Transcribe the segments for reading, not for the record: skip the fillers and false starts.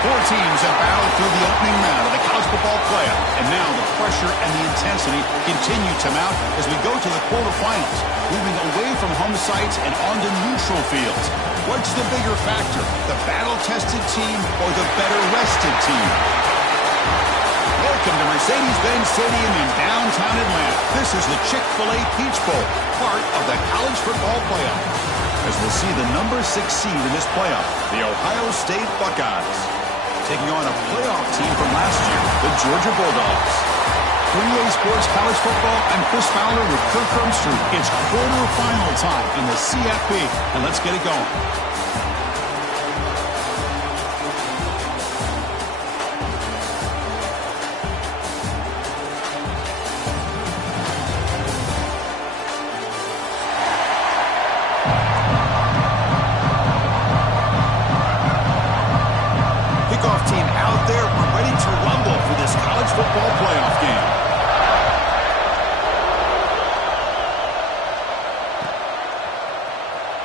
Four teams have battled through the opening round of the college football playoff, and now the pressure and the intensity continue to mount as we go to the quarterfinals, moving away from home sites and onto neutral fields. What's the bigger factor, the battle-tested team or the better-rested team? Welcome to Mercedes-Benz Stadium in downtown Atlanta. This is the Chick-fil-A Peach Bowl, part of the college football playoff. As we'll see the number 6 seed in this playoff, the Ohio State Buckeyes, taking on a playoff team from last year, the Georgia Bulldogs. For EA Sports College Football, I'm Chris Fowler with Kirk Herbstreit. It's quarterfinal time in the CFP, and let's get it going.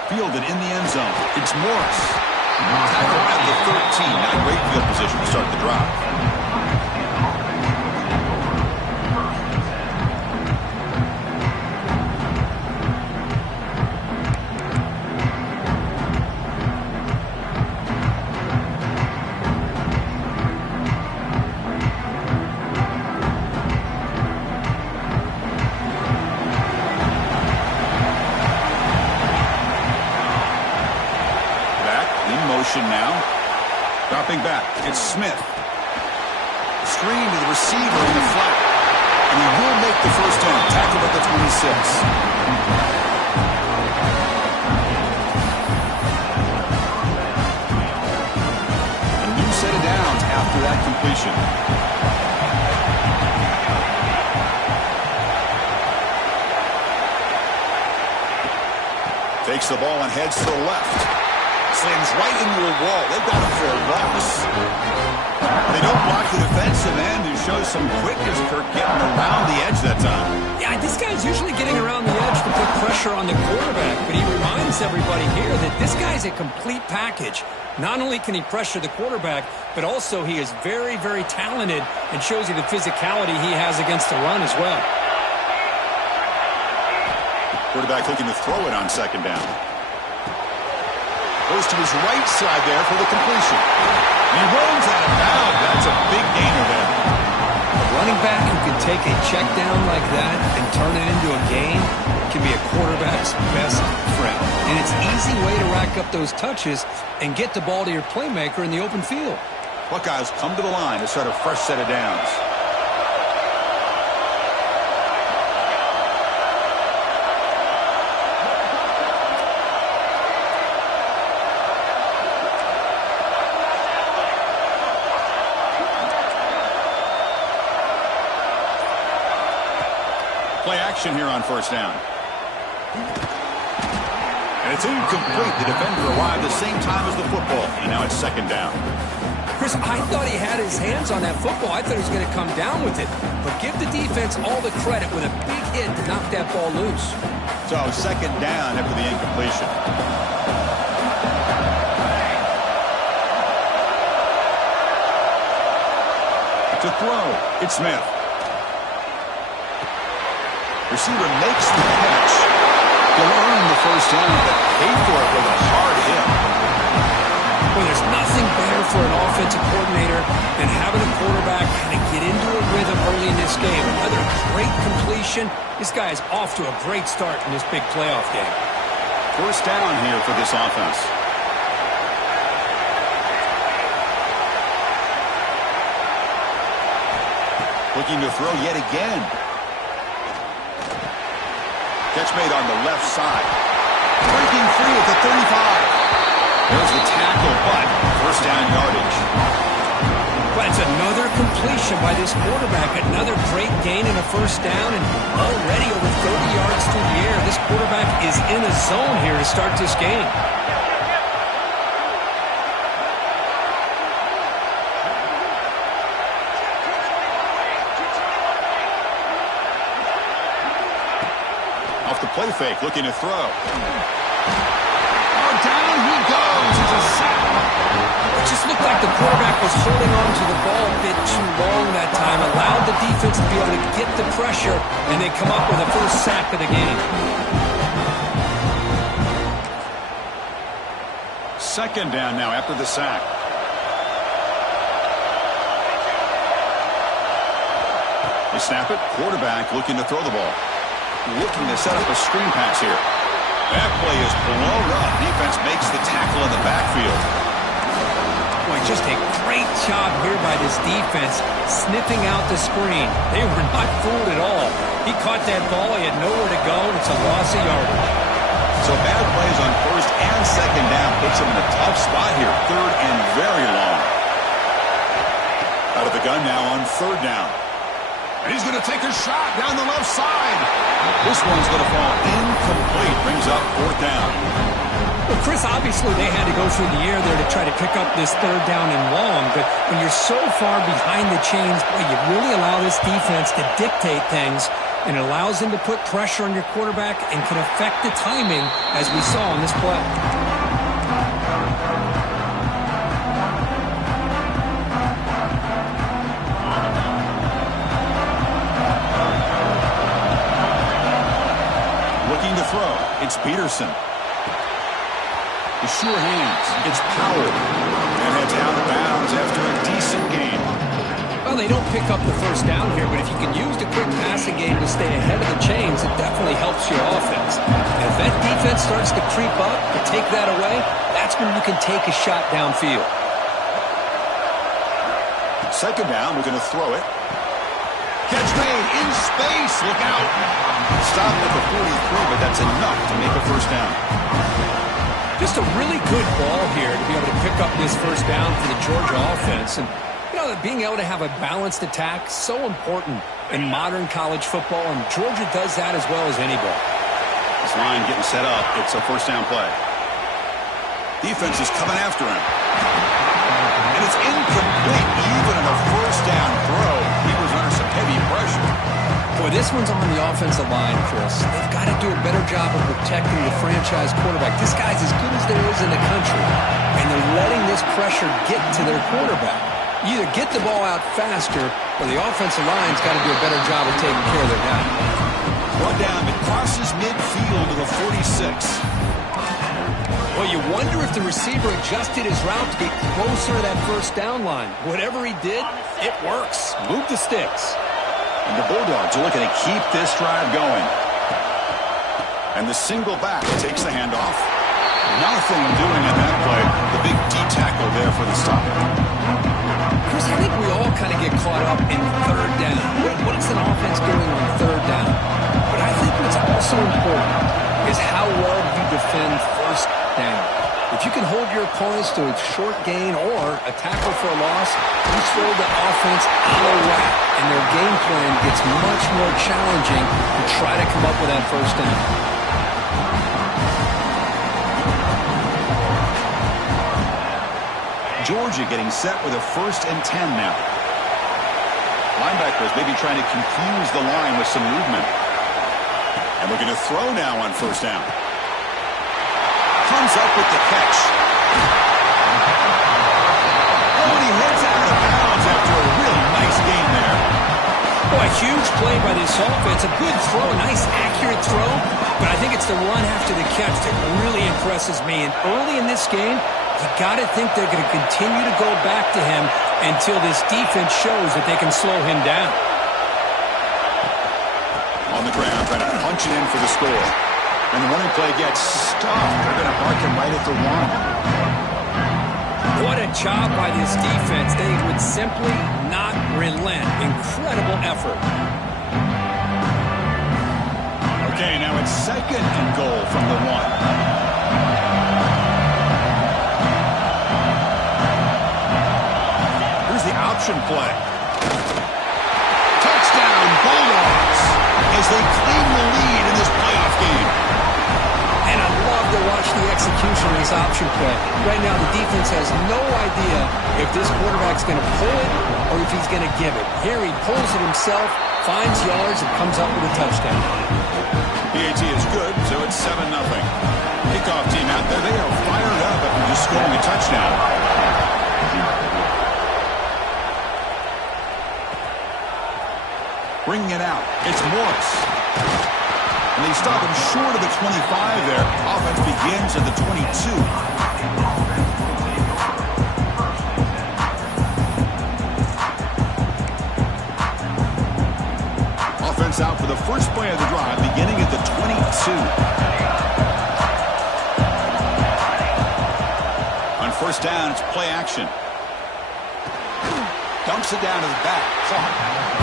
Fielded in the end zone. It's Morris. Tackle at the 13. Not a great field position to start the drive. Now, dropping back, it's Smith. Screen to the receiver in the flat. And he will make the first down. Tackled at the 26. A new set of downs after that completion. Takes the ball and heads to the left. Slams right into a wall. They've got him for a loss. They don't block the defensive end and show some quickness, Kirk, getting around the edge that time. Yeah, this guy's usually getting around the edge to put pressure on the quarterback, but he reminds everybody here that this guy's a complete package. Not only can he pressure the quarterback, but also he is very, very talented and shows you the physicality he has against the run as well. Quarterback looking to throw it on second down. Goes to his right side there for the completion. And he rolls out of bounds. That's a big gainer there. A running back who can take a check down like that and turn it into a gain can be a quarterback's best friend. And it's an easy way to rack up those touches and get the ball to your playmaker in the open field. Buckeyes come to the line to start a fresh set of downs. Play action here on first down. And it's incomplete. The defender arrived the same time as the football. And now it's second down. Chris, I thought he had his hands on that football. I thought he was going to come down with it. But give the defense all the credit with a big hit to knock that ball loose. So second down after the incompletion. To throw, it's Smith. Receiver makes the catch. He'll earn the first down, but pay for it with a hard hit. Well, there's nothing better for an offensive coordinator than having a quarterback kind of get into a rhythm early in this game. Another great completion. This guy is off to a great start in this big playoff game. First down here for this offense. Looking to throw yet again. Catch made on the left side. Breaking free at the 35. There's the tackle, but first down yardage. But it's another completion by this quarterback. Another great gain and a first down, and already over 30 yards through the air. This quarterback is in a zone here to start this game. Off the play fake, looking to throw. Oh, down he goes. It's a sack. It just looked like the the quarterback was holding on to the ball a bit too long that time, allowed the defense to be able to get the pressure, and they come up with the first sack of the game. Second down now after the sack. They snap it. Quarterback looking to throw the ball. Looking to set up a screen pass here. That play is blown up. Defense makes the tackle in the backfield. Boy, just a great job here by this defense, sniffing out the screen. They were not fooled at all. He caught that ball. He had nowhere to go, and it's a loss of yardage. So bad plays on first and second down puts him in a tough spot here. Third and very long. Out of the gun now on third down. And he's going to take a shot down the left side. This one's going to fall incomplete. Brings up fourth down. Well, Chris, obviously they had to go through the air there to try to pick up this third down and long. But when you're so far behind the chains, boy, you really allow this defense to dictate things. And it allows them to put pressure on your quarterback and can affect the timing, as we saw on this play. Looking to throw. It's Peterson. The sure hands. It's Powell. And heads out of bounds after a decent game. Well, they don't pick up the first down here, but if you can use the quick passing game to stay ahead of the chains, it definitely helps your offense. And if that defense starts to creep up to take that away, that's when you can take a shot downfield. Second down, we're going to throw it. Catch made in space. Look out. Stop at the 43, but that's enough to make a first down. Just a really good ball here to be able to pick up this first down for the Georgia offense. And you know, being able to have a balanced attack, so important in modern college football, and Georgia does that as well as anybody. This line getting set up. It's a first down play. Defense is coming after him. And it's incomplete. Even in a first down throw, he was under some heavy pressure. Boy, this one's on the offensive line, Chris. They've got to do a better job of protecting the franchise quarterback. This guy's as good as there is in the country, and they're letting this pressure get to their quarterback. You either get the ball out faster, or the offensive line's got to do a better job of taking care of their guy. One down, it crosses midfield to the 46. Well, you wonder if the receiver adjusted his route to get closer to that first down line. Whatever he did, it works. Move the sticks. And the Bulldogs are looking to keep this drive going. And the single back takes the handoff. Nothing doing in that play. The big D tackle there for the stop. Chris, I think we all kind of get caught up in third down. What is an offense doing on third down? But I think what's also important is how well you defend first down. If you can hold your opponents to a short gain or a tackle for a loss, you throw the offense out of whack, and their game plan gets much more challenging to try to come up with that first down. Georgia getting set with a 1st and 10 now. Linebackers maybe trying to confuse the line with some movement. And we're going to throw now on first down. Comes up with the catch. Oh, and he heads out of bounds after a really nice game there. Boy, a huge play by this offense. A good throw, a nice accurate throw. But I think it's the run after the catch that really impresses me. And early in this game, you got to think they're going to continue to go back to him until this defense shows that they can slow him down. On the ground, trying to punch it in for the score. And the running play gets stopped. They're going to mark him right at the 1. What a job by this defense. They would simply not relent. Incredible effort. Okay, now it's 2nd and goal from the 1. The option play. Touchdown, Bulldogs, as they claim the lead in this playoff game. And I love to watch the execution of this option play. Right now, the defense has no idea if this quarterback's going to pull it or if he's going to give it. Here he pulls it himself, finds yards, and comes up with a touchdown. PAT is good, so it's 7-0. Kickoff team out there, they are fired up after just scoring a touchdown. Bringing it out. It's Morris. And they stop him short of the 25 there. Offense begins at the 22. Offense out for the first play of the drive, beginning at the 22. On first down, it's play action. Dumps it down to the back.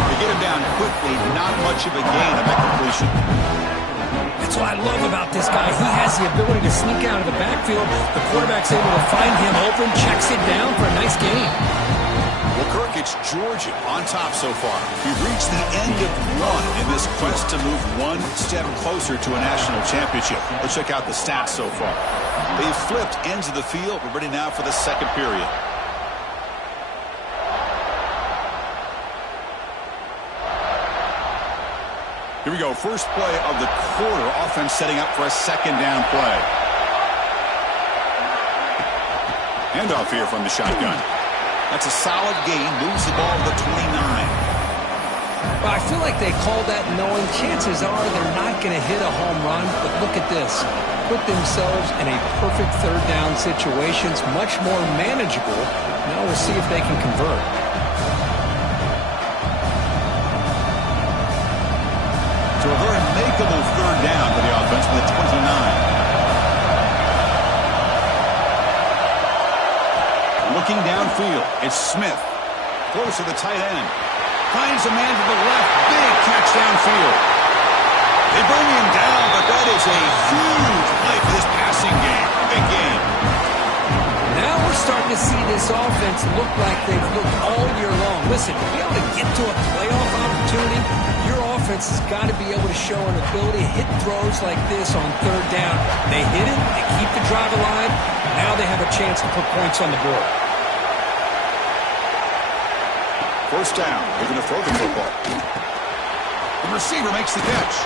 They get him down quickly. Not much of a gain on that completion. That's what I love about this guy. He has the ability to sneak out of the backfield. The quarterback's able to find him open, checks it down for a nice gain. Well, Kirk, it's Georgia on top so far. We've reached the end of one in this quest to move one step closer to a national championship. Let's check out the stats so far. They've flipped ends of the field. We're ready now for the second period. Here we go. First play of the quarter. Offense setting up for a second down play. Handoff here from the shotgun. That's a solid gain. Moves the ball to the 29. Well, I feel like they called that knowing chances are they're not going to hit a home run. But look at this. Put themselves in a perfect third down situation. It's much more manageable. Now we'll see if they can convert. So a very makeable third down for the offense with a 29. Looking downfield, it's Smith. Close to the tight end. Finds a man to the left. Big catch downfield. They bring him down, but that is a huge play for this passing game. Big game. Now we're starting to see this offense look like they've looked all year long. Listen, to be able to get to a playoff opportunity, your offense has got to be able to show an ability to hit throws like this on third down. They hit it, they keep the drive alive. Now they have a chance to put points on the board. First down. They're going to throw the football. The receiver makes the catch.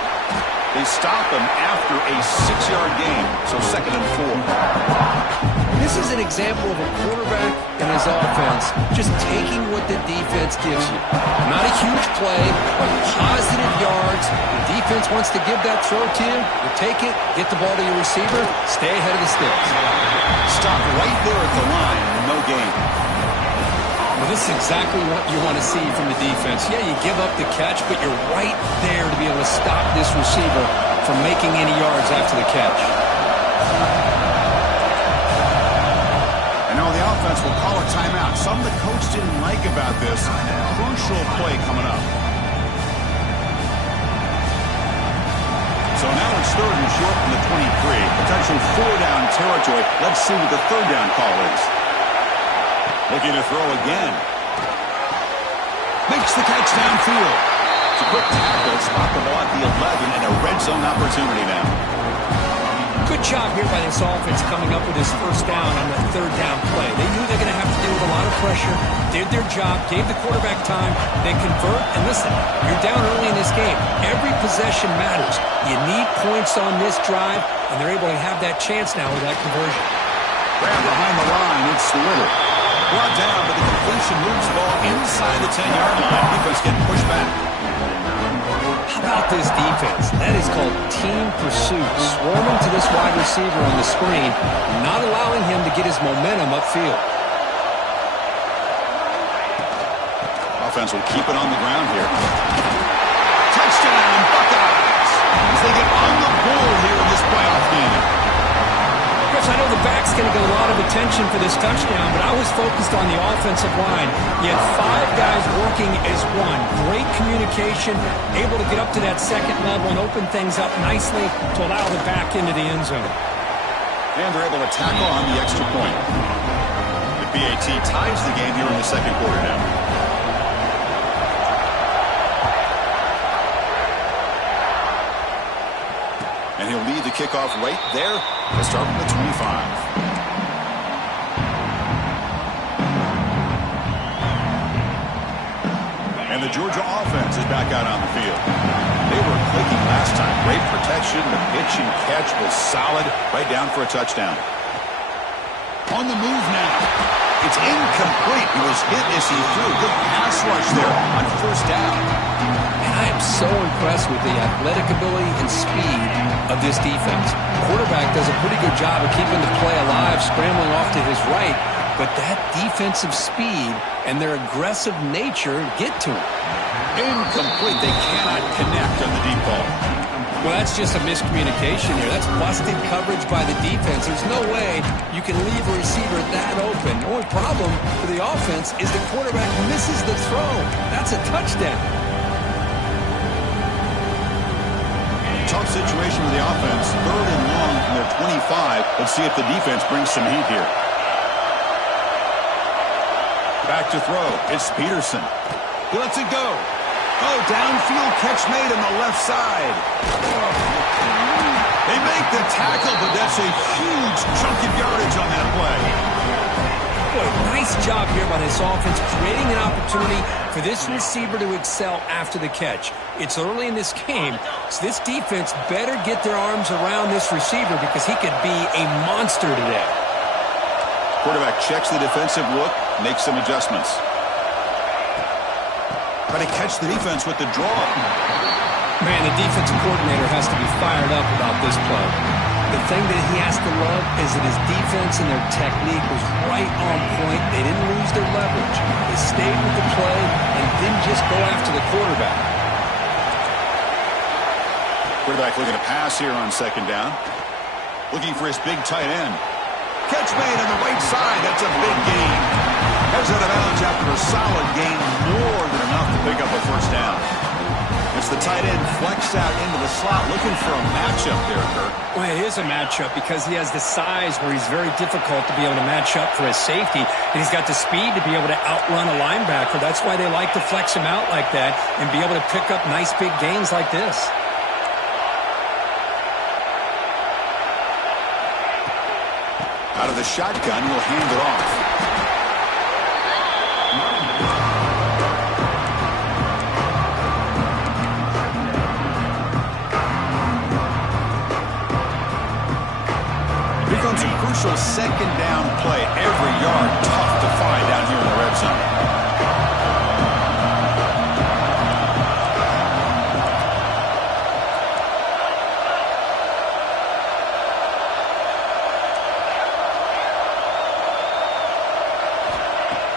They stop him after a 6-yard gain, so 2nd and 4. This is an example of a quarterback and his offense just taking what the defense gives you. Not a huge play, but positive yards. The defense wants to give that throw to you. You take it, get the ball to your receiver, stay ahead of the sticks. Stop right there at the line, no gain. Well, this is exactly what you want to see from the defense. Yeah, you give up the catch, but you're right there to be able to stop this receiver from making any yards after the catch. And now the offense will call a timeout. Something the coach didn't like about this. Crucial play coming up. So now it's 3rd and short from the 23. Potential 4-down territory. Let's see what the 3rd down call is. Looking to throw again. Makes the catch downfield. It's a quick tackle. Spot the ball at the 11 and a red zone opportunity now. Good job here by this offense coming up with his first down on the 3rd down play. They knew they're going to have to deal with a lot of pressure, did their job, gave the quarterback time, they convert, and listen, you're down early in this game. Every possession matters. You need points on this drive, and they're able to have that chance now with that conversion. Grab behind the line, it's Little. Brought down, but the completion moves the ball inside the 10-yard line. Defense getting pushed back. How about this defense? That is called team pursuit. Swarming to this wide receiver on the screen, not allowing him to get his momentum upfield. Offense will keep it on the ground here. Touchdown, Buckeyes! As they get on the board here in this playoff game. Chris, I know the back's going to get a lot of attention for this touchdown, but I was focused on the offensive line. You had 5 guys working as one. Great communication, able to get up to that second level and open things up nicely to allow the back into the end zone. And they're able to tackle on the extra point. The BAT ties the game here in the second quarter now. And he'll lead the kickoff right there. Let's start from the 25. And the Georgia offense is back out on the field. They were clicking last time. Great protection. The pitch and catch was solid. Right down for a touchdown. On the move now. It's incomplete. He was hit as he threw. Good pass rush there on first down. And I am so impressed with the athletic ability and speed of this defense. Quarterback does a pretty good job of keeping the play alive, scrambling off to his right, but that defensive speed and their aggressive nature get to him. Incomplete. They cannot connect on the deep ball. Well, that's just a miscommunication here. That's busted coverage by the defense. There's no way you can leave a receiver that open. The only problem for the offense is the quarterback misses the throw. That's a touchdown. Tough situation for the offense. 3rd and long from their 25. Let's see if the defense brings some heat here. Back to throw. It's Peterson. He lets it go. Oh, downfield catch made on the left side. They make the tackle, but that's a huge chunk of yardage on that play. Boy, nice job here by this offense, creating an opportunity for this receiver to excel after the catch. It's early in this game, so this defense better get their arms around this receiver because he could be a monster today. Quarterback checks the defensive look, makes some adjustments. Try to catch the defense with the draw. Man, the defensive coordinator has to be fired up about this play. The thing that he has to love is that his defense and their technique was right on point. They didn't lose their leverage. They stayed with the play and didn't just go after the quarterback. Quarterback looking to pass here on 2nd down. Looking for his big tight end. Catch made on the right side. That's a big gain. Heads out of bounds after a solid gain, more than enough to pick up a 1st down. It's the tight end flexed out into the slot, looking for a matchup there, Kirk. Well, it is a matchup because he has the size where he's very difficult to be able to match up for his safety, and he's got the speed to be able to outrun a linebacker. That's why they like to flex him out like that and be able to pick up nice big gains like this. Out of the shotgun, he'll hand it off. Here comes a crucial 2nd down play. Every yard tough to find down here in the red zone.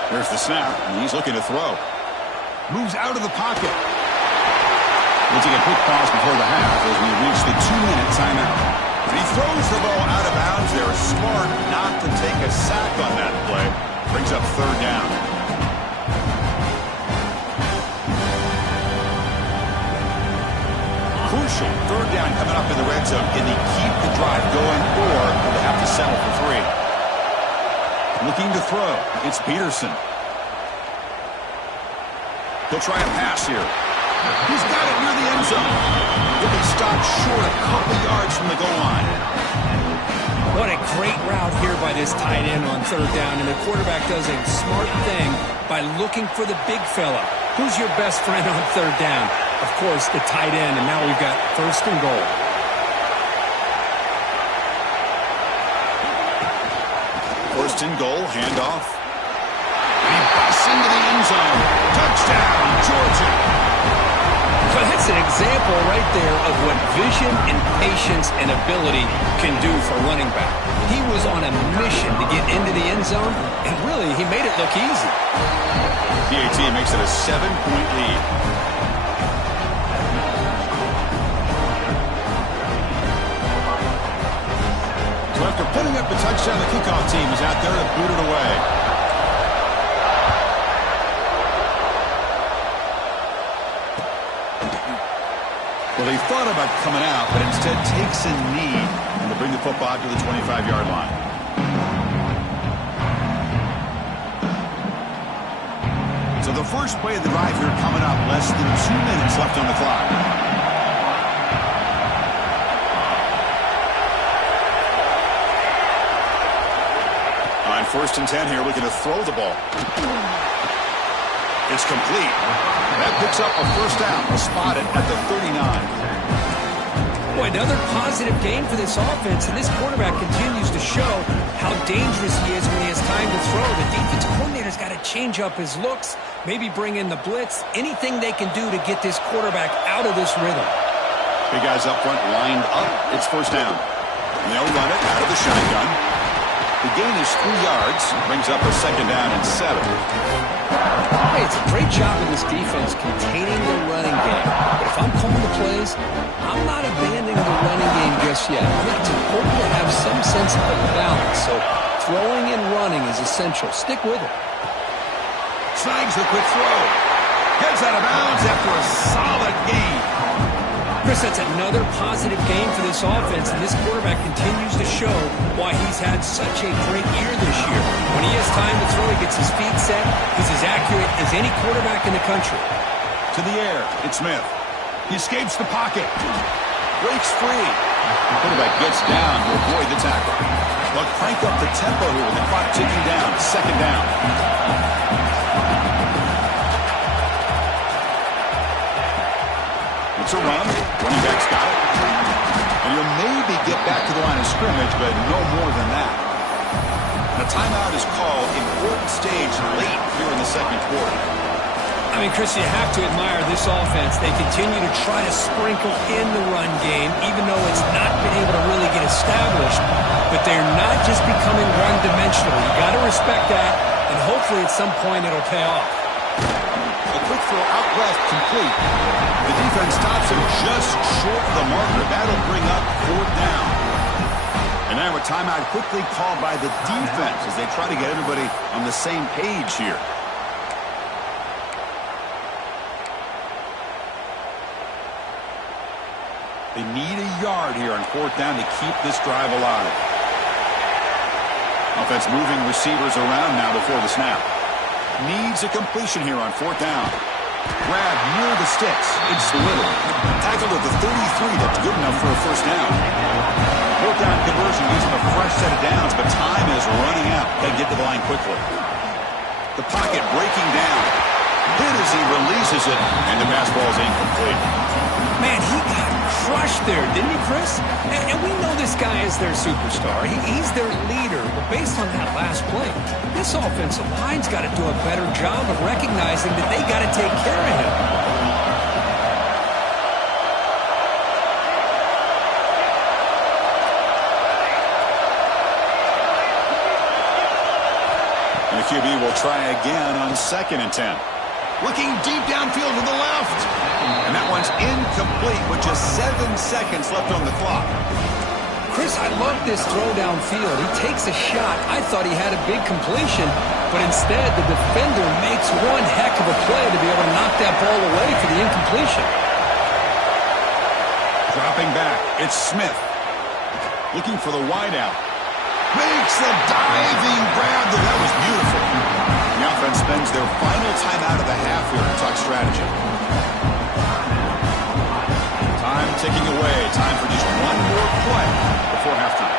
There's the snap, and he's looking to throw. Moves out of the pocket. We'll take a quick pause before the half as we reach the 2-minute timeout. He throws the ball out of bounds. They're smart not to take a sack on that play. Brings up 3rd down. Crucial 3rd down coming up in the red zone. Can they keep the drive going, or do they have to settle for 3? Looking to throw. It's Peterson. He'll try a pass here. He's got it near the end zone. He'll be stopped short a couple yards from the goal line. What a great route here by this tight end on 3rd down, and the quarterback does a smart thing by looking for the big fella. Who's your best friend on 3rd down? Of course, the tight end, and now we've got 1st and goal. First and goal, handoff. And he busts into the end zone. Touchdown, Georgia. So that's an example right there of what vision and patience and ability can do for a running back. He was on a mission to get into the end zone, and really, he made it look easy. PAT makes it a 7-point lead. So after putting up a touchdown, the kickoff team is out there to boot it away. Well, they thought about coming out, but instead takes a knee and to bring the football to the 25-yard line. So the first play of the drive here coming up, less than 2 minutes left on the clock. On 1st and 10 here, looking to throw the ball. It's complete. That picks up a 1st down. We'll spot it at the 39. Boy, another positive game for this offense, and this quarterback continues to show how dangerous he is when he has time to throw. The defensive coordinator's got to change up his looks, maybe bring in the blitz, anything they can do to get this quarterback out of this rhythm. Big guys up front lined up. It's first down. And they'll run it out of the shotgun. The gain is 3 yards. Brings up a second down and 7. Hey, it's a great job of this defense containing the running game. But if I'm calling the plays, I'm not abandoning the running game just yet. I think it's important to have some sense of balance. So throwing and running is essential. Stick with it. Snags the quick throw. Gets out of bounds after a solid gain. Chris, that's another positive game for this offense, and this quarterback continues to show why he's had such a great year this year. When he has time to throw, he gets his feet set. He's as accurate as any quarterback in the country. To the air, it's Smith. He escapes the pocket. Breaks free. The quarterback gets down to avoid the tackle. They'll crank up the tempo here with the clock ticking down. Second down. It's a run. Running back's got it. And he'll maybe get back to the line of scrimmage, but no more than that. And a timeout is called. Important stage late here in the second quarter. I mean, Chris, you have to admire this offense. They continue to try to sprinkle in the run game, even though it's not been able to really get established. But they're not just becoming one-dimensional. You got to respect that, and hopefully at some point it'll pay off. A quick throw out left, complete. The defense stops him just short of the marker. That'll bring up fourth down. And now a timeout quickly called by the defense as they try to get everybody on the same page here. They need a yard here on fourth down to keep this drive alive. Offense moving receivers around now before the snap. Needs a completion here on fourth down. Grab near the sticks. It's Little. Tackled at the 33. That's good enough for a first down. Fourth down conversion using a fresh set of downs, but time is running out. Got to get to the line quickly. The pocket breaking down. Hit as he releases it, and the pass ball is incomplete. Man, he got crushed there, didn't he, Chris? And we know this guy is their superstar. He's their leader. But based on that last play, this offensive line's got to do a better job of recognizing that they got to take care of him. And the QB will try again on 2nd and 10. Looking deep downfield to the left. And that one's incomplete with just 7 seconds left on the clock. Chris, I love this throw downfield. He takes a shot. I thought he had a big completion, but instead the defender makes one heck of a play to be able to knock that ball away for the incompletion. Dropping back, it's Smith. Looking for the wideout. Makes the diving grab. That was beautiful. The offense spends their final timeout of the half here to talk strategy. Time ticking away. Time for just one more play before halftime.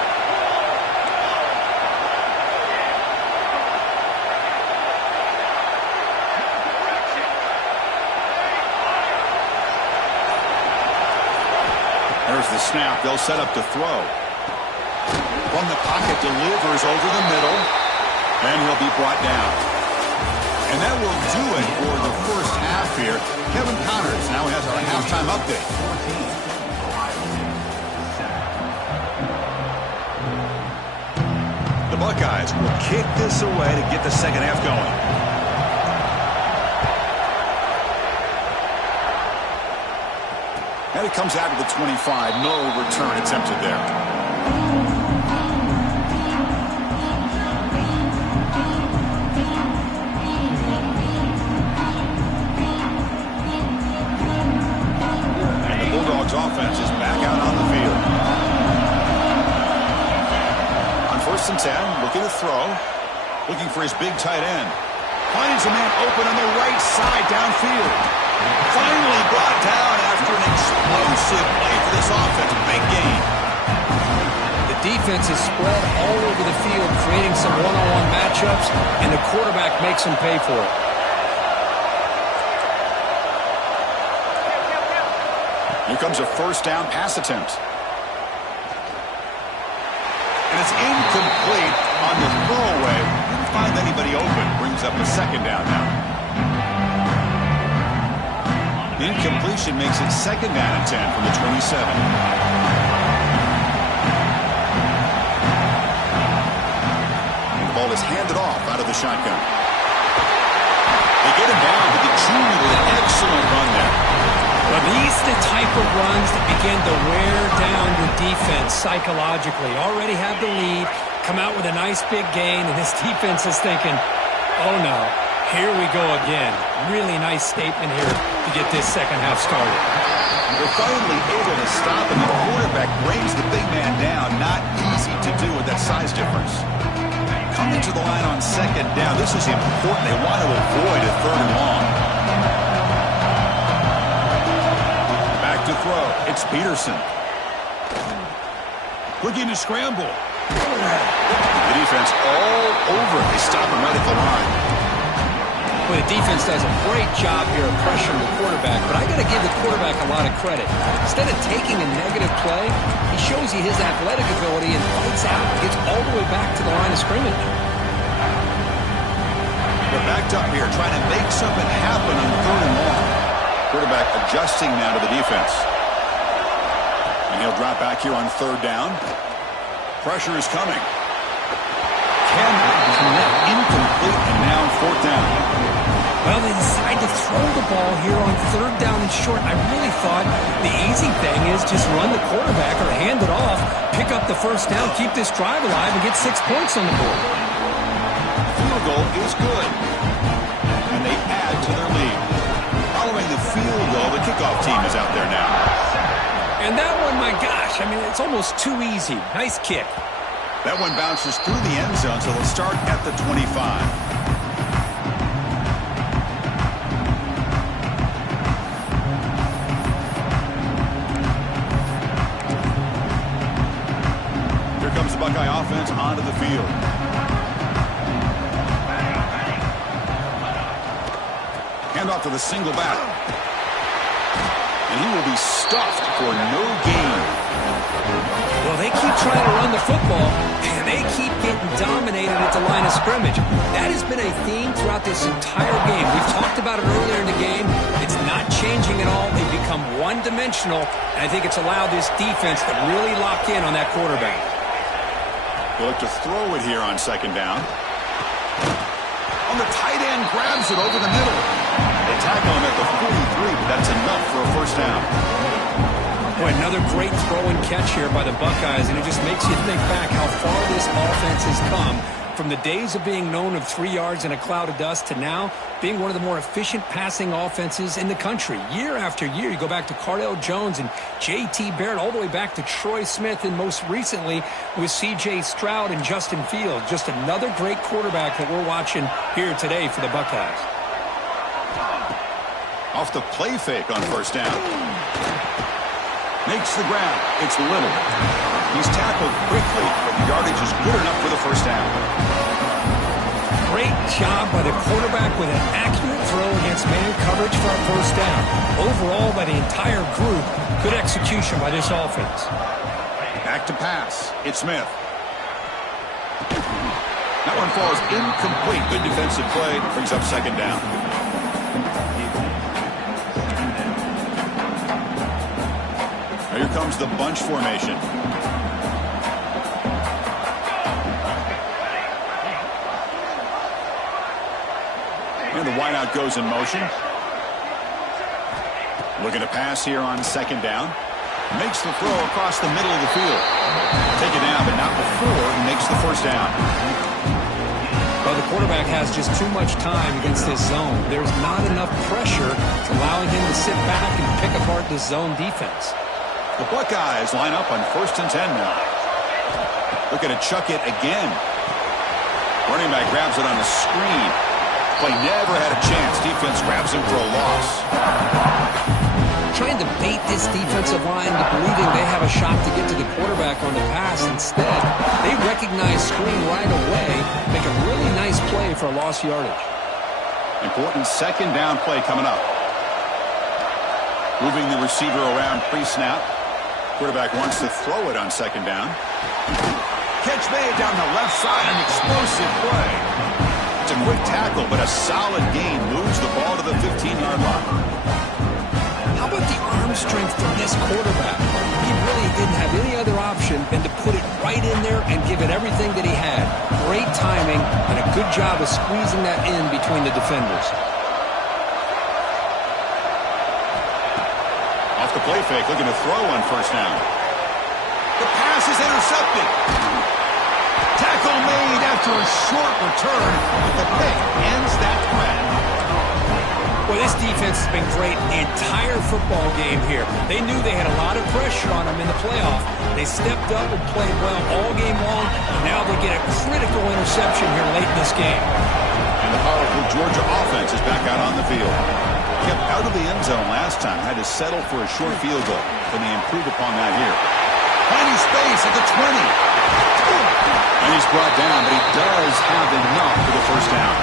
There's the snap. They'll set up to throw. From the pocket, delivers over the middle, and he'll be brought down. And that will do it for the first half here. Kevin Connors now has our halftime update. The Buckeyes will kick this away to get the second half going. And it comes out of the 25. No return attempted there. Offense is back out on the field. On 1st and 10, looking to throw. Looking for his big tight end. Finds a man open on the right side downfield. Finally brought down after an explosive play for this offense. Big gain. The defense is spread all over the field, creating some one-on-one matchups, and the quarterback makes them pay for it. Here comes a first down pass attempt. And it's incomplete on the throwaway. find anybody open. Brings up a second down now. Incompletion makes it second down and 10 from the 27. The ball is handed off out of the shotgun. They get him down with the junior with an excellent run there. Well, these are the type of runs that begin to wear down your defense psychologically. Already have the lead, come out with a nice big gain, and this defense is thinking, oh no, here we go again. Really nice statement here to get this second half started. They're finally able to stop, and the quarterback brings the big man down. Not easy to do with that size difference. Coming to the line on second down, this is important. They want to avoid a third and long. Back to throw. It's Peterson. Looking to scramble. The defense all over it. They stop him right at the line. Well, the defense does a great job here of pressuring the quarterback, but I got to give the quarterback a lot of credit. Instead of taking a negative play, he shows you his athletic ability and fights out and gets all the way back to the line of scrimmage. They're backed up here, trying to make something happen on third and long. Quarterback adjusting now to the defense. And he'll drop back here on third down. Pressure is coming. Cannot connect. Incomplete, and now fourth down. Well, they decide to throw the ball here on third down and short. I really thought the easy thing is just run the quarterback or hand it off, pick up the first down, keep this drive alive, and get 6 points on the board. Field goal is good. And they add to their lead. Following the field goal, the kickoff team is out there now. And that one, my gosh, I mean, it's almost too easy. Nice kick. That one bounces through the end zone, so they'll start at the 25. Here comes the Buckeye offense onto the field. Hand off to the single back. And he will be stuffed for no gain. Well, they keep trying to run the football, and they keep getting dominated at the line of scrimmage. That has been a theme throughout this entire game. We've talked about it earlier in the game. It's not changing at all. They've become one-dimensional, and I think it's allowed this defense to really lock in on that quarterback. They'll look to throw it here on second down. On the tight end, grabs it over the middle. They tackle him at the 43, but that's enough for a first down. Boy, another great throw and catch here by the Buckeyes, and it just makes you think back how far this offense has come from the days of being known of 3 yards in a cloud of dust to now being one of the more efficient passing offenses in the country. Year after year, you go back to Cardell Jones and J.T. Barrett, all the way back to Troy Smith, and most recently with C.J. Stroud and Justin Fields. Just another great quarterback that we're watching here today for the Buckeyes. Off the play fake on first down. Makes the grab. It's Little. He's tackled quickly, but the yardage is good enough for the first down. Great job by the quarterback with an accurate throw against man coverage for a first down. Overall, by the entire group, good execution by this offense. Back to pass. It's Smith. That one falls incomplete. Good defensive play. Brings up second down. Here comes the bunch formation. And the wideout goes in motion. Looking to pass here on second down. Makes the throw across the middle of the field. Take it down, but not before he makes the first down. Well, the quarterback has just too much time against this zone. There's not enough pressure. It's allowing him to sit back and pick apart this zone defense. The Buckeyes line up on 1st and 10 now. Looking to chuck it again. Running back grabs it on the screen. Play never had a chance. Defense grabs him for a loss. Trying to bait this defensive line to believing they have a shot to get to the quarterback on the pass. Instead, they recognize screen right away, make a really nice play for a lost yardage. Important second down play coming up. Moving the receiver around pre-snap. Quarterback wants to throw it on second down. Catch made down the left side, an explosive play. Just a quick tackle, but a solid gain moves the ball to the 15-yard line. How about the arm strength from this quarterback? He really didn't have any other option than to put it right in there and give it everything that he had. Great timing and a good job of squeezing that in between the defenders. Off the play fake, looking to throw on first down. The pass is intercepted. Tackle made after a short return, but the pick ends that threat. Well, this defense has been great the entire football game here. They knew they had a lot of pressure on them in the playoff. They stepped up and played well all game long, and now they get a critical interception here late in this game. And the powerful Georgia offense is back out on the field. Kept out of the end zone last time, had to settle for a short field goal. Can they improve upon that here? Finding space at the 20. And he's brought down, but he does have enough for the first down.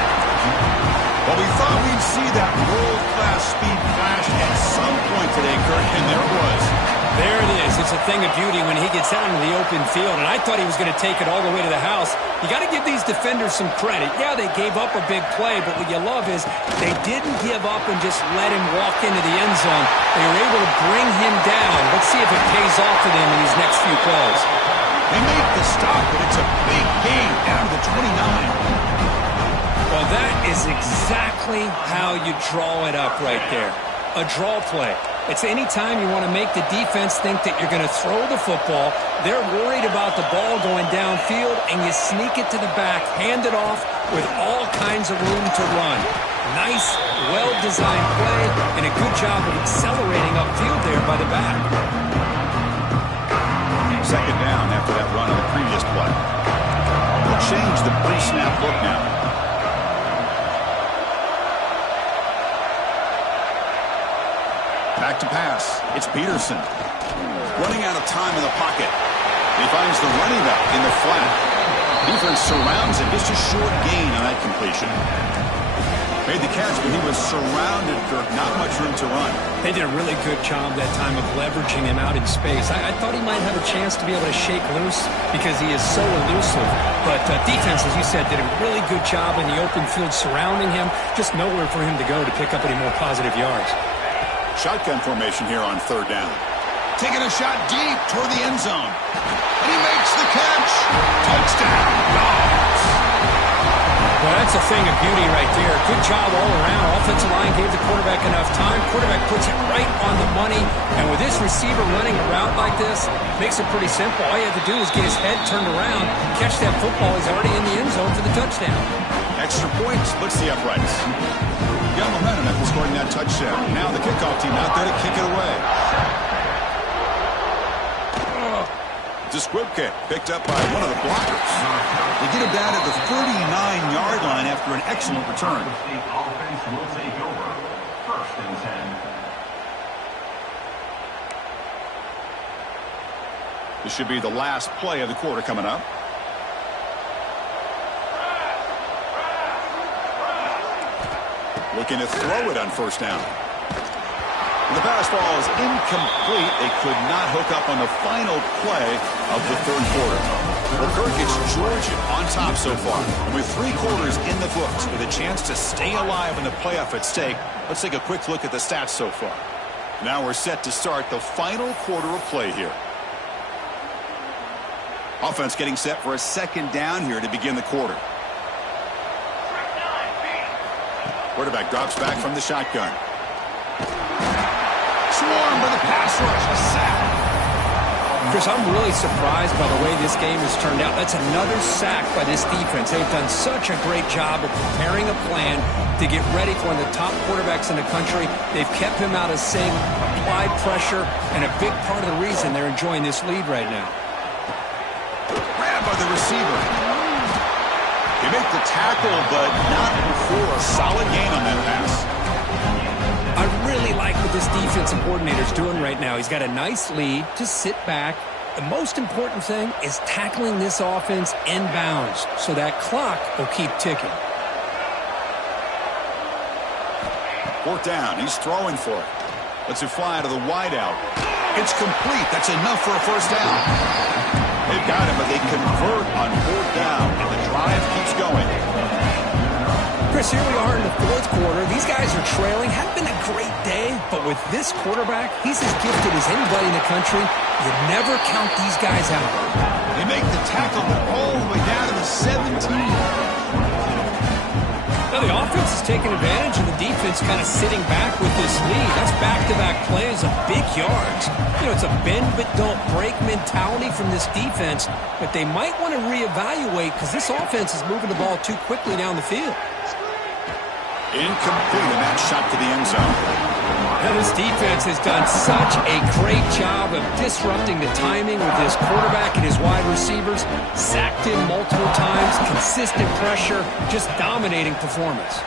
Well, we thought we'd see that world-class speed flash at some point today, Kurt, and there it was. There it is. It's a thing of beauty when he gets out into the open field, and I thought he was going to take it all the way to the house. You got to give these defenders some credit. Yeah, they gave up a big play, but what you love is they didn't give up and just let him walk into the end zone. They were able to bring him down. Let's see if it pays off for them in these next few plays. They make the stop, but it's a big gain down to the 29. Well, that is exactly how you draw it up right there. A draw play. It's any time you want to make the defense think that you're going to throw the football. They're worried about the ball going downfield, and you sneak it to the back, hand it off with all kinds of room to run. Nice, well-designed play, and a good job of accelerating upfield there by the back. Second down after that run on the previous play. We'll change the pre-snap look now. Back to pass. It's Peterson. Running out of time in the pocket. He finds the running back in the flat. Defense surrounds him. Just a short gain on that completion. Made the catch, but he was surrounded, Kirk. Not much room to run. They did a really good job that time of leveraging him out in space. I thought he might have a chance to be able to shake loose because he is so elusive. But defense, as you said, did a really good job in the open field surrounding him. Just nowhere for him to go to pick up any more positive yards. Shotgun formation here on third down. Taking a shot deep toward the end zone. And he makes the catch. Touchdown, Dogs. Well, that's a thing of beauty right there. Good job all around. Offensive line gave the quarterback enough time. Quarterback puts it right on the money. And with this receiver running a route like this, makes it pretty simple. All you have to do is get his head turned around, catch that football. He's already in the end zone for the touchdown. Extra point splits the uprights. Got momentum after scoring that touchdown. Now the kickoff team out there to kick it away. Disquipke picked up by one of the blockers. They get it down at the 39-yard line after an excellent return. This should be the last play of the quarter coming up. Looking to throw it on first down. The pass ball is incomplete. They could not hook up on the final play of the third quarter. Well, Kirk, it's Georgia on top so far. And with 3 quarters in the books, with a chance to stay alive in the playoff at stake, let's take a quick look at the stats so far. Now we're set to start the final quarter of play here. Offense getting set for a second down here to begin the quarter. Quarterback drops back from the shotgun. Swarmed by the pass rush. A sack. Chris, I'm really surprised by the way this game has turned out. That's another sack by this defense. They've done such a great job of preparing a plan to get ready for one of the top quarterbacks in the country. They've kept him out of sync, applied pressure, and a big part of the reason they're enjoying this lead right now. Grabbed by the receiver. They make the tackle, but not before a solid gain on that pass. I really like what this defensive coordinator's doing right now. He's got a nice lead to sit back. The most important thing is tackling this offense inbounds so that clock will keep ticking. Fourth down. He's throwing for it. Lets it fly to the wideout. It's complete. That's enough for a first down. They've got him, but they convert on fourth down, and the drive keeps going. Chris, here we are in the fourth quarter. These guys are trailing. Hadn't been a great day, but with this quarterback, he's as gifted as anybody in the country. You never count these guys out. They make the tackle all the way down to the 17. Now the offense is taking advantage, and the defense kind of sitting back with this lead. That's back-to-back plays of big yards. You know, it's a bend-but-don't-break mentality from this defense, but they might want to reevaluate because this offense is moving the ball too quickly down the field. Incomplete, and that shot to the end zone. Now this defense has done such a great job of disrupting the timing with his quarterback and his wide receivers. Sacked him multiple times, consistent pressure, just dominating performance.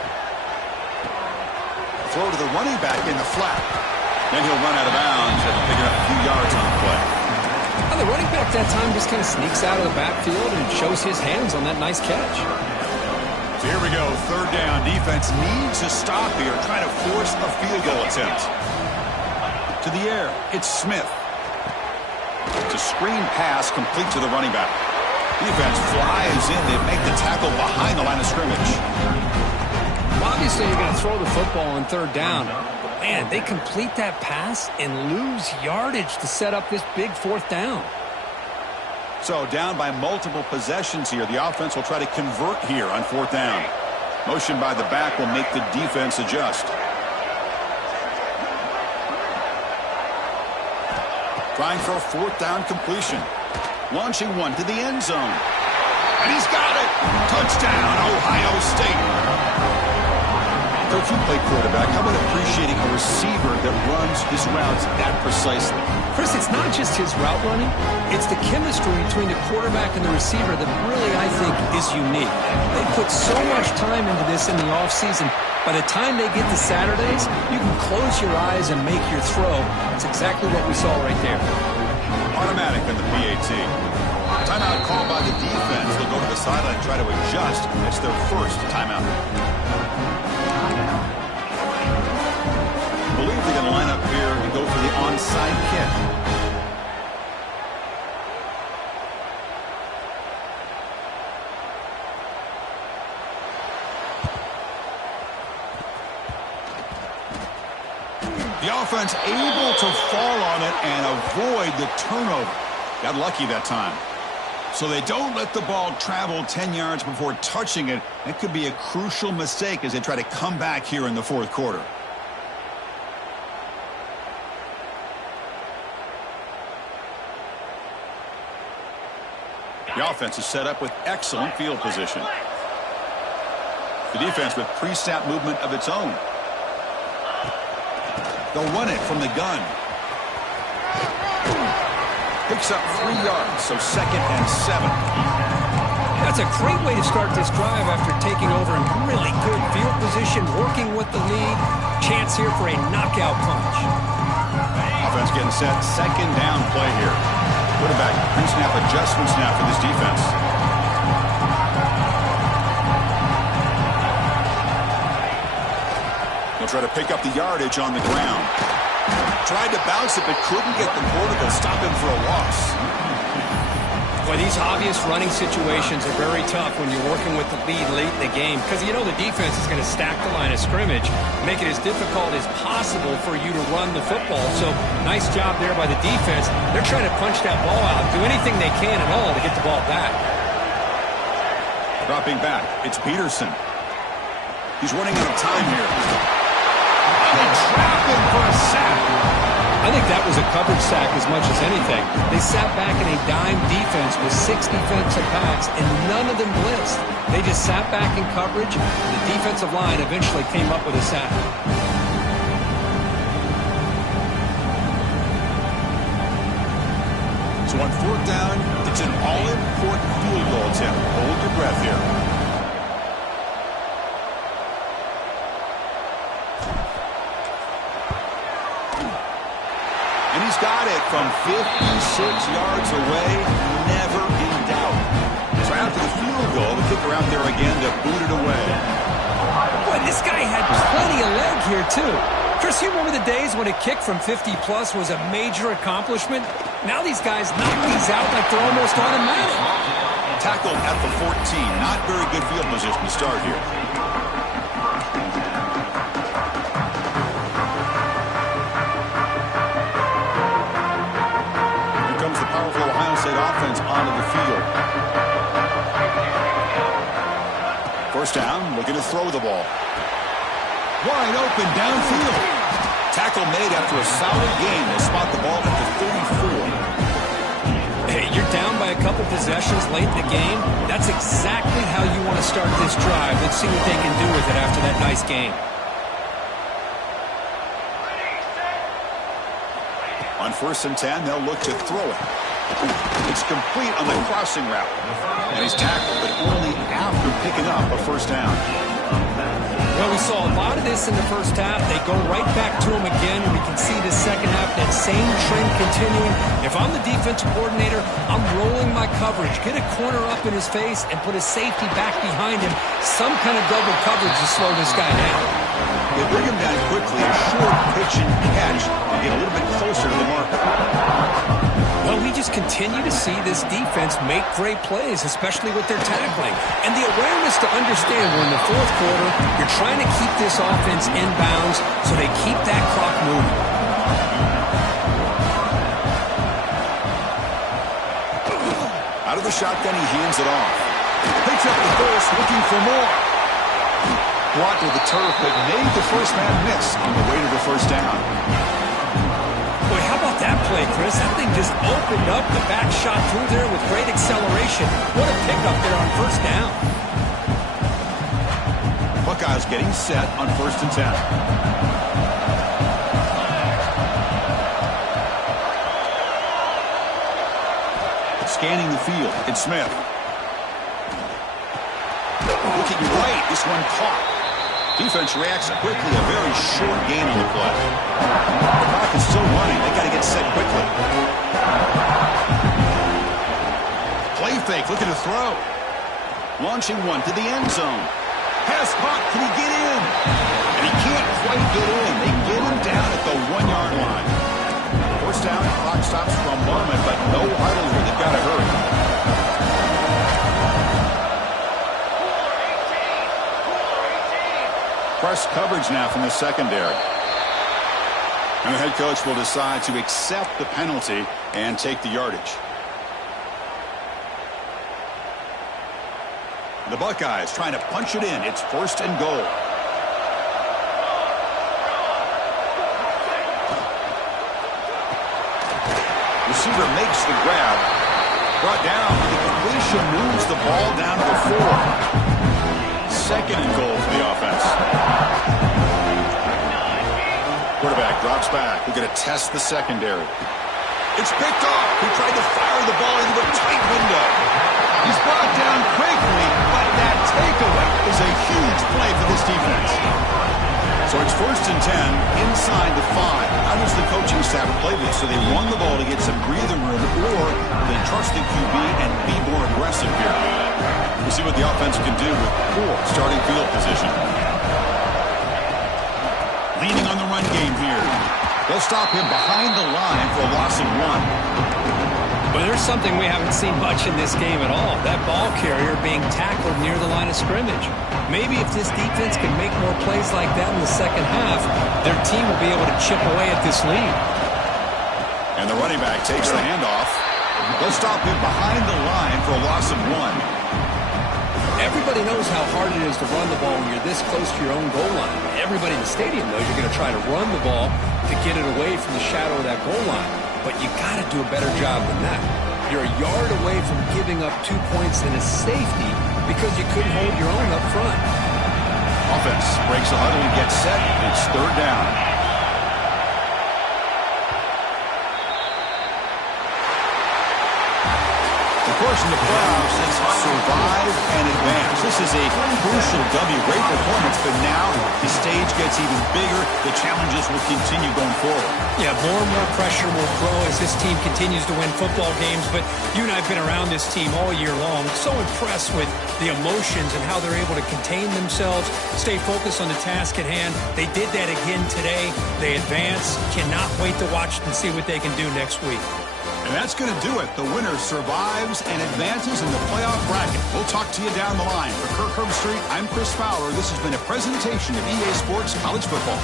Throw to the running back in the flat. Then he'll run out of bounds after picking up a few yards on the play. Well, the running back that time just kind of sneaks out of the backfield and shows his hands on that nice catch. So here we go, third down. Defense needs a stop here, trying to force a field goal attempt. To the air, it's Smith. It's a screen pass complete to the running back. Defense flies in. They make the tackle behind the line of scrimmage. Well, obviously, you're going to throw the football on third down. But man, they complete that pass and lose yardage to set up this big fourth down. So down by multiple possessions here. The offense will try to convert here on fourth down. Motion by the back will make the defense adjust. Trying for a fourth down completion. Launching one to the end zone. And he's got it. Touchdown, Ohio State. Coach, you play quarterback. How about appreciating a receiver that runs his routes that precisely? Chris, it's not just his route running. It's the chemistry between the quarterback and the receiver that really, I think, is unique. They put so much time into this in the offseason. By the time they get to Saturdays, you can close your eyes and make your throw. That's exactly what we saw right there. Automatic in the PAT. Timeout called by the defense. They'll go to the sideline and try to adjust. It's their first timeout. I believe they're going to line up here and go for the onside kick. The offense able to fall on it and avoid the turnover. Got lucky that time. So they don't let the ball travel 10 yards before touching it. It could be a crucial mistake as they try to come back here in the fourth quarter. The offense is set up with excellent field position. The defense with pre-snap movement of its own. They'll run it from the gun. Picks up 3 yards, so 2nd and 7. That's a great way to start this drive after taking over in really good field position, working with the lead. Chance here for a knockout punch. Offense getting set, 2nd down play here. Quarterback pre-snap adjustments now for this defense. They'll try to pick up the yardage on the ground. Tried to bounce it, but couldn't get the quarterback. Stop him for a loss. Boy, these obvious running situations are very tough when you're working with the lead late in the game because you know the defense is going to stack the line of scrimmage, make it as difficult as possible for you to run the football. So nice job there by the defense. They're trying to punch that ball out, do anything they can at all to get the ball back. Dropping back, it's Peterson. He's running out of time here. They trap him for a sack. I think that was a coverage sack as much as anything. They sat back in a dime defense with 6 defensive backs, and none of them blitzed. They just sat back in coverage, and the defensive line eventually came up with a sack. So on fourth down, it's an all-important field goal attempt. Hold your breath here. Got it from 56 yards away, never in doubt. So after the field goal, the kicker out there again to boot it away. Boy, this guy had plenty of leg here, too. Chris, you remember the days when a kick from 50-plus was a major accomplishment? Now these guys knock these out like they're almost automatic. Tackled at the 14. Not very good field position to start here. First down, looking to throw the ball. Wide open downfield. Tackle made after a solid gain. They spot the ball at the 34. Hey, you're down by a couple possessions late in the game. That's exactly how you want to start this drive. Let's see what they can do with it after that nice game. On 1st and 10, they'll look to throw it. It's complete on the crossing route. And he's tackled, but only after picking up a first down. Well, we saw a lot of this in the first half. They go right back to him again, and we can see the second half, that same trend continuing. If I'm the defensive coordinator, I'm rolling my coverage. Get a corner up in his face and put a safety back behind him. Some kind of double coverage to slow this guy down. They bring him down quickly, a short pitch and catch, and get a little bit closer to the marker. Well, we just continue to see this defense make great plays, especially with their tackling. And the awareness to understand we're in the fourth quarter, you're trying to keep this offense in bounds so they keep that clock moving. Out of the shotgun, he hands it off. Picks up the first, looking for more. Brought to the turf, but made the first man miss on the way to the first down. Boy, how about that play, Chris? That thing just opened up, the back shot through there with great acceleration. What a pickup there on first down. Buckeyes getting set on 1st and 10. Scanning the field, it's Smith. Looking right, this one caught. Defense reacts quickly, a very short gain on the play. The clock is still running. They got to get set quickly. Play fake, looking to throw. Launching one to the end zone. Pass caught, can he get in? And he can't quite get in. They get him down at the 1-yard line. First down, clock stops for a moment, but no huddle here. They've got to hurry. Press coverage now from the secondary. And the head coach will decide to accept the penalty and take the yardage. The Buckeyes trying to punch it in. It's 1st and goal. Receiver makes the grab. Brought down. The completion moves the ball down to the 4. 2nd and goal for the offense. Quarterback drops back. We're going to test the secondary. It's picked off. He tried to fire the ball into a tight window. He's brought down quickly, but that takeaway is a huge play for this defense. So it's 1st and 10 inside the 5. How does the coaching staff play this? So they run the ball to get some breathing room, or they trust the QB and be more aggressive here? We'll see what the offense can do with poor starting field position. Leaning on the run game here. They'll stop him behind the line for a loss of 1. But there's something we haven't seen much in this game at all. That ball carrier being tackled near the line of scrimmage. Maybe if this defense can make more plays like that in the second half, their team will be able to chip away at this lead. And the running back takes the handoff. They'll stop him behind the line for a loss of 1. Everybody knows how hard it is to run the ball when you're this close to your own goal line. Everybody in the stadium knows you're going to try to run the ball to get it away from the shadow of that goal line. But you got to do a better job than that. You're a yard away from giving up 2 points and a safety because you couldn't hold your own up front. Offense breaks the huddle and gets set. It's 3rd down. Of course, in the playoffs, it's survive and advance. This is a crucial W. Great performance, but now the stage gets even bigger. The challenges will continue going forward. Yeah, more and more pressure will grow as this team continues to win football games. But you and I have been around this team all year long. So impressed with the emotions and how they're able to contain themselves, stay focused on the task at hand. They did that again today. They advance. Cannot wait to watch and see what they can do next week. And that's going to do it. The winner survives and advances in the playoff bracket. We'll talk to you down the line. For Kirk Herbstreit, I'm Chris Fowler. This has been a presentation of EA Sports College Football.